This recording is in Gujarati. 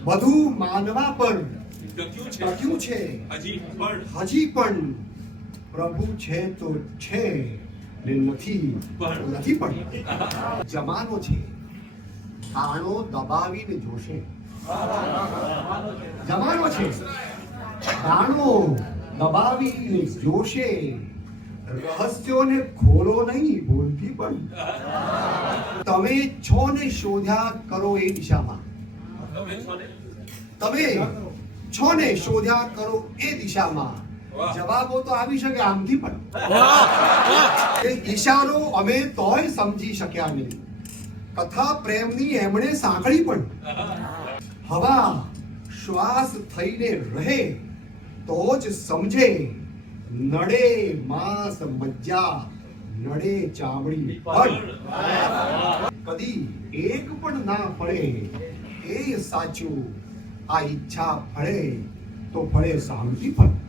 બધું માનવા પર ટક્યું છે હજી પણ પ્રભુ છે તો છે ને નથી પણ જમાનો છે આનો દબાવીને જોશે જમાનો છે દાણો દબાવીને જોશે રહસ્યોને ખોલો નહીં ભૂલથી પણ તમે છો ને શોધ્યા કરો એ દિશામાં તમે છો ને શોધ્યા કરો એ દિશામાં જવાબો તો આવી શકે આમથી પણ એ ઈશારો અમે તોય સમજી શક્યા નહીં કથા પ્રેમની એમણે સાંકળી પણ હવા શ્વાસ થઈને રહે તો જ સમજે નડે માંસ મજ્જા નડે ચામડી પણ કદી એક પણ ના ફળે એ સાચું આ ઈચ્છા ફળે તો ફળે શાંતિ પણ